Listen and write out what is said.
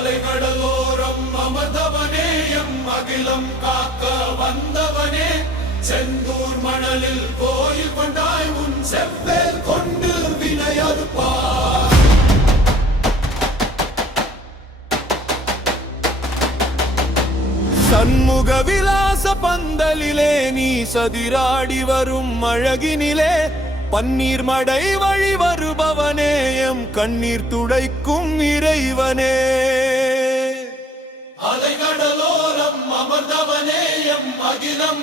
அலைகடலோரம் அமர்ந்தவனே எம் அகிலம் காக்க வந்தவனே செந்தூர் மணலில் கோயில் கொண்டாய் உன் செவ்வேல் கொண்டு வினையறுப்பார். சண்முக விலாச பந்தலிலே நீ சதிராடி வரும் அழகினிலே பன்னீர் மடை வழி வருபவனே எம் கண்ணீர் துடைக்கும் இறைவனே. அலைகடலோரம் அமர்ந்தவனே எம் அகிலம்